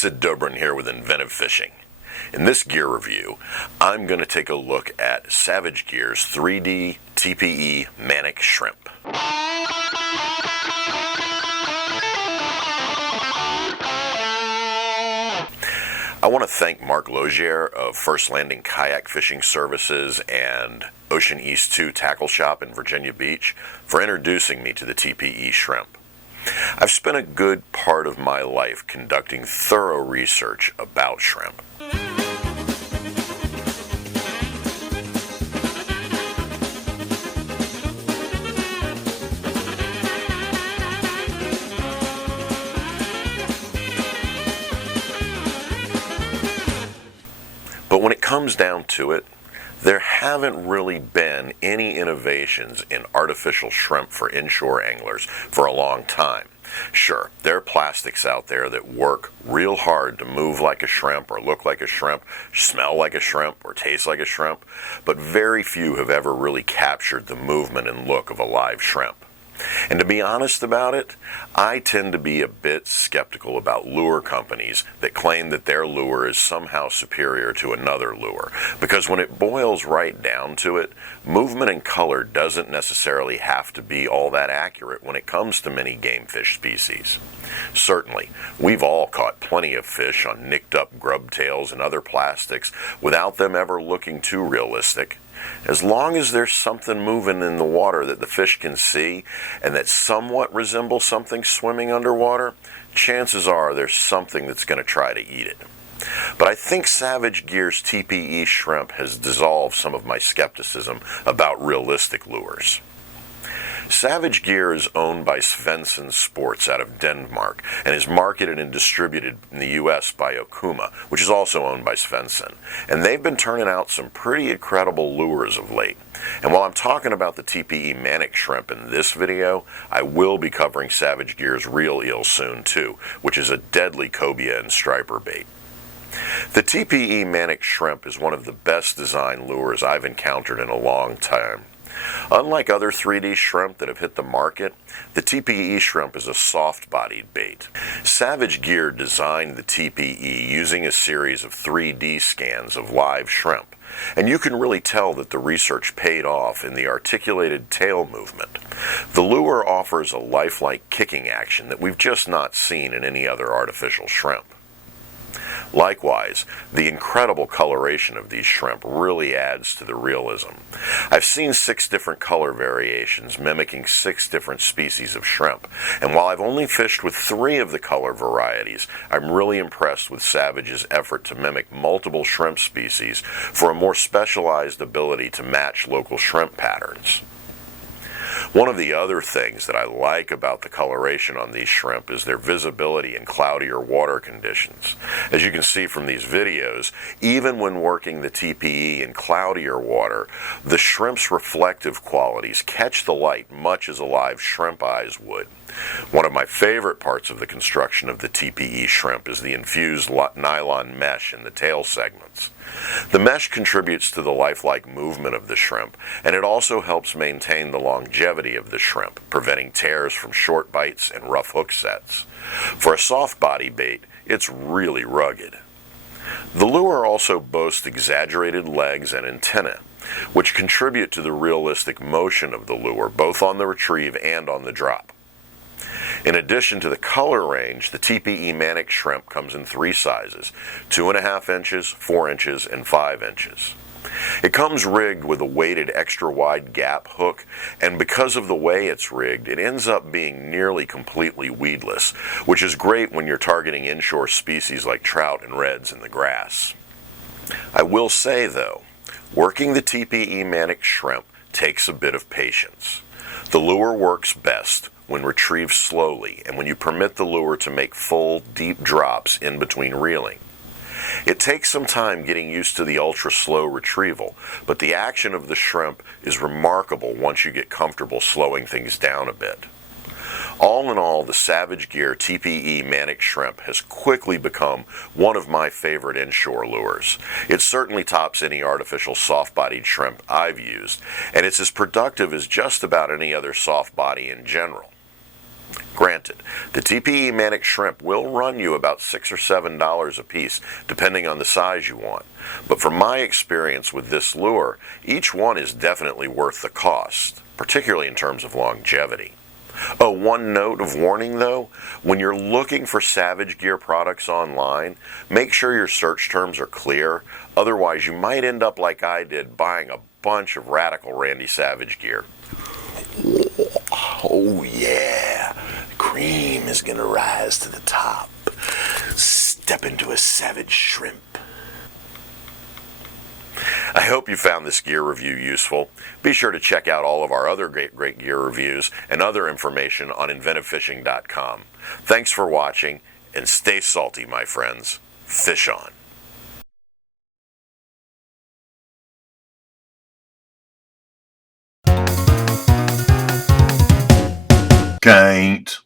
Sid Dobrin here with Inventive Fishing. In this gear review, I'm going to take a look at Savage Gear's 3D TPE Manic Shrimp. I want to thank Mark Logier of First Landing Kayak Fishing Services and Ocean East 2 Tackle Shop in Virginia Beach for introducing me to the TPE shrimp. I've spent a good part of my life conducting thorough research about shrimp. But when it comes down to it, there haven't really been any innovations in artificial shrimp for inshore anglers for a long time. Sure, there are plastics out there that work real hard to move like a shrimp or look like a shrimp, smell like a shrimp or taste like a shrimp, but very few have ever really captured the movement and look of a live shrimp. And to be honest about it, I tend to be a bit skeptical about lure companies that claim that their lure is somehow superior to another lure, because when it boils right down to it, movement and color doesn't necessarily have to be all that accurate when it comes to many game fish species. Certainly, we've all caught plenty of fish on nicked up grub tails and other plastics without them ever looking too realistic. As long as there's something moving in the water that the fish can see and that somewhat resembles something swimming underwater, chances are there's something that's going to try to eat it. But I think Savage Gear's TPE shrimp has dissolved some of my skepticism about realistic lures. Savage Gear is owned by Svensson Sports out of Denmark and is marketed and distributed in the U.S. by Okuma, which is also owned by Svensson. And they've been turning out some pretty incredible lures of late. And while I'm talking about the TPE Manic shrimp in this video, I will be covering Savage Gear's Real Eel soon too, which is a deadly cobia and striper bait. The TPE Manic shrimp is one of the best designed lures I've encountered in a long time. Unlike other 3D shrimp that have hit the market, the TPE shrimp is a soft-bodied bait. Savage Gear designed the TPE using a series of 3D scans of live shrimp, and you can really tell that the research paid off in the articulated tail movement. The lure offers a lifelike kicking action that we've just not seen in any other artificial shrimp. Likewise, the incredible coloration of these shrimp really adds to the realism. I've seen 6 different color variations mimicking 6 different species of shrimp, and while I've only fished with 3 of the color varieties, I'm really impressed with Savage's effort to mimic multiple shrimp species for a more specialized ability to match local shrimp patterns. One of the other things that I like about the coloration on these shrimp is their visibility in cloudier water conditions. As you can see from these videos, even when working the TPE in cloudier water, the shrimp's reflective qualities catch the light much as a live shrimp eyes would. One of my favorite parts of the construction of the TPE shrimp is the infused nylon mesh in the tail segments. The mesh contributes to the lifelike movement of the shrimp, and it also helps maintain the longevity of the shrimp, preventing tears from short bites and rough hook sets. For a soft body bait, it's really rugged. The lure also boasts exaggerated legs and antennae, which contribute to the realistic motion of the lure, both on the retrieve and on the drop. In addition to the color range, the TPE Manic shrimp comes in 3 sizes, 2.5 inches, 4 inches, and 5 inches. It comes rigged with a weighted extra wide gap hook, and because of the way it's rigged, it ends up being nearly completely weedless, which is great when you're targeting inshore species like trout and reds in the grass. I will say though, working the TPE Manic shrimp takes a bit of patience. The lure works best when retrieved slowly and when you permit the lure to make full, deep drops in between reeling. It takes some time getting used to the ultra-slow retrieval, but the action of the shrimp is remarkable once you get comfortable slowing things down a bit. All in all, the Savage Gear TPE Manic shrimp has quickly become one of my favorite inshore lures. It certainly tops any artificial soft-bodied shrimp I've used, and it's as productive as just about any other soft body in general. Granted, the TPE Manic shrimp will run you about $6 or $7 a piece, depending on the size you want. But from my experience with this lure, each one is definitely worth the cost, particularly in terms of longevity. Oh, one note of warning though, when you're looking for Savage Gear products online, make sure your search terms are clear, otherwise you might end up like I did, buying a bunch of radical Randy Savage gear. Oh yeah, cream is gonna rise to the top. Step into a savage shrimp. I hope you found this gear review useful. Be sure to check out all of our other great gear reviews and other information on InventiveFishing.com. Thanks for watching, and stay salty, my friends. Fish on. Can't.